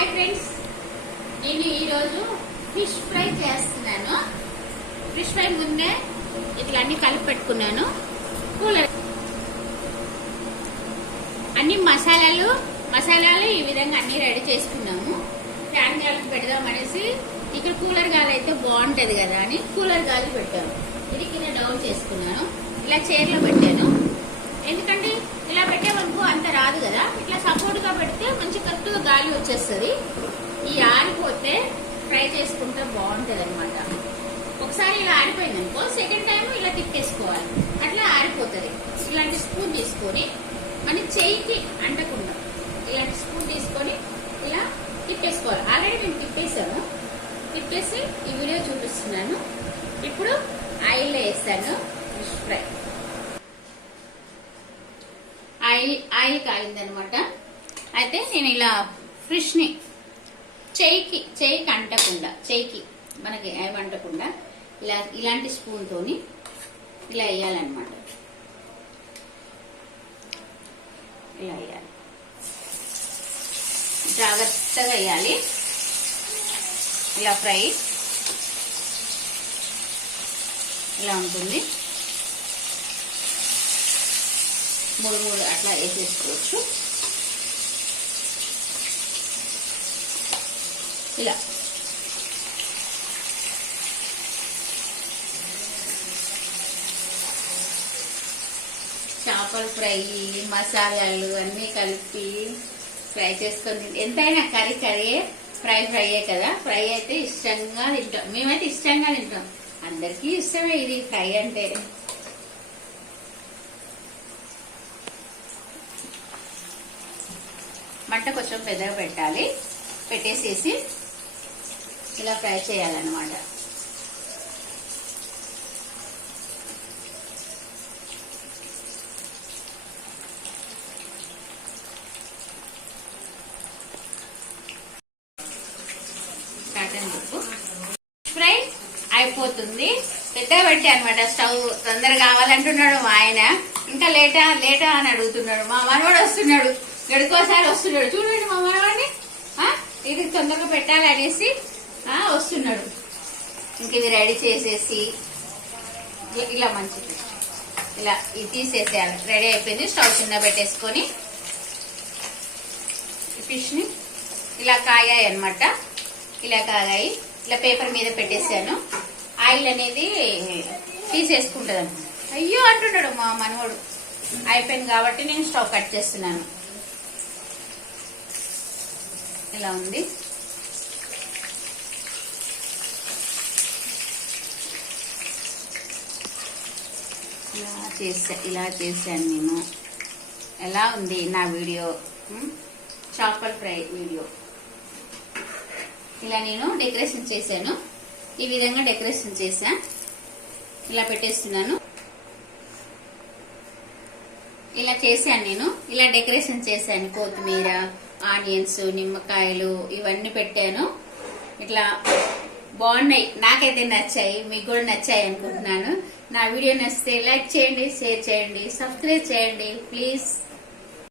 Hi friends. నేను ఈరోజు fish fry చేస్తున్నాను. ఫిష్ ఫ్రై ముందే ఇట్లా అన్ని కలిపి పెట్టుకున్నాను. కూలర్. అన్ని మసాలాలు మసాలాలు ఈ విధంగా అన్ని రెడీ చేసుకున్నాము. ఫ్యాన్ గాలికి పెడదాం అనేసి ఇక్కడ కూలర్ గాలి అయితే బాగుంటుంది కదా అని కూలర్ గాలి పెట్టాను. ఇది కింద డౌన్ చేసుకున్నాను. ఇలా చైర్లో పెట్టాను. ఎందుకంటే ఇలా పెట్టామనుకో అంత రాదు కదా. వచ్చేస్తుంది. ఈ ఆరిపోతే ఫ్రై చేసుకుంటే బాగుంటుంది అనమాట ఒకసారి ఇలా ఆరిపోయింది అనుకో సెకండ్ టైం ఇలా తిప్పేసుకోవాలి. అట్లా ఆరిపోతుంది. ఇలాంటి స్పూన్ తీసుకొని మన చెయ్యికి అంటకుండా ఇలాంటి స్పూన్ తీసుకొని ఇలా తిప్పేసుకోవాలి. ఆల్రెడీ నేను తిప్పేసాను తిప్పేసి ఈ వీడియో చూపిస్తున్నాను. ఇప్పుడు ఆయిల్ వేస్తాను ఫిష్ ఫ్రై. ఆయిల్ ఆయిల్ కాలిందనమాట అయితే నేను ఇలా ఫిష్ని చేయికి చేయికి అంటకుండా చేయికి మనకి ఏమంటకుండా ఇలా ఇలాంటి స్పూన్ తోని ఇలా వేయాలన్నమాట. ఇలా వేయాలి. జాగ్రత్తగా వేయాలి. ఇలా ఫ్రై ఇలా ఉంటుంది. మూడు మూడు అట్లా వేసేసుకోవచ్చు. ఇలా. చేపల ఫ్రై మసాలాలు అన్నీ కలిపి ఫ్రై చేసుకొని ఎంతైనా కర్రీ కర్రీ ఫ్రై ఫ్రైయే కదా? ఫ్రై అయితే ఇష్టంగా తింటాం. మేమైతే ఇష్టంగా తింటాం. అందరికీ ఇష్టమే ఇది ఫ్రై అంటే. మంట కొంచెం పెద్దగా పెట్టాలి. పెట్టేసేసి ఇలా ఫ్రై చేయాలన్నమాట. ఫ్రై అయిపోతుంది. పెద్దగా పెట్టి అనమాట స్టవ్ తొందరగా కావాలంటున్నాడు మా ఆయన. ఇంకా లేటా? లేటా అని అడుగుతున్నాడు. మా మనవాడు వస్తున్నాడు. గడుకోసారి వస్తున్నాడు. చూడండి మా మనవాడిని. ఇది తొందరగా పెట్టాలనేసి ఇంక ఇది రెడీ చేసేసి ఇలా మంచిది. ఇలా ఇది తీసేసేయాలి. రెడీ అయిపోయింది. స్టవ్ చిన్న పెట్టేసుకొని ఫిష్ని ఇలా కాగాయి అనమాట ఇలా కాగాయి. ఇలా పేపర్ మీద పెట్టేసాను. ఆయిల్ అనేది తీసేసుకుంటది అయ్యో అంటున్నాడు మా మనవడు. అయిపోయింది కాబట్టి నేను స్టవ్ కట్ చేస్తున్నాను. ఇలా ఉంది. ఇలా చేసా ఇలా చేశాను నేను. ఎలా ఉంది నా వీడియో? చాపల్ చేపల ఫ్రై వీడియో. ఇలా నేను డెకరేషన్ చేశాను. ఈ విధంగా డెకరేషన్ చేశా ఇలా పెట్టేస్తున్నాను. ఇలా చేశాను నేను. ఇలా డెకరేషన్ చేశాను. కొత్తిమీర ఆనియన్స్ నిమ్మకాయలు ఇవన్నీ పెట్టాను. ఇట్లా బాగున్నాయి. నాకైతే నచ్చాయి. మీకు కూడా నచ్చాయి అనుకుంటున్నాను. నా వీడియో నచ్చితే లైక్ చేయండి షేర్ చేయండి సబ్స్క్రైబ్ చేయండి. ప్లీజ్.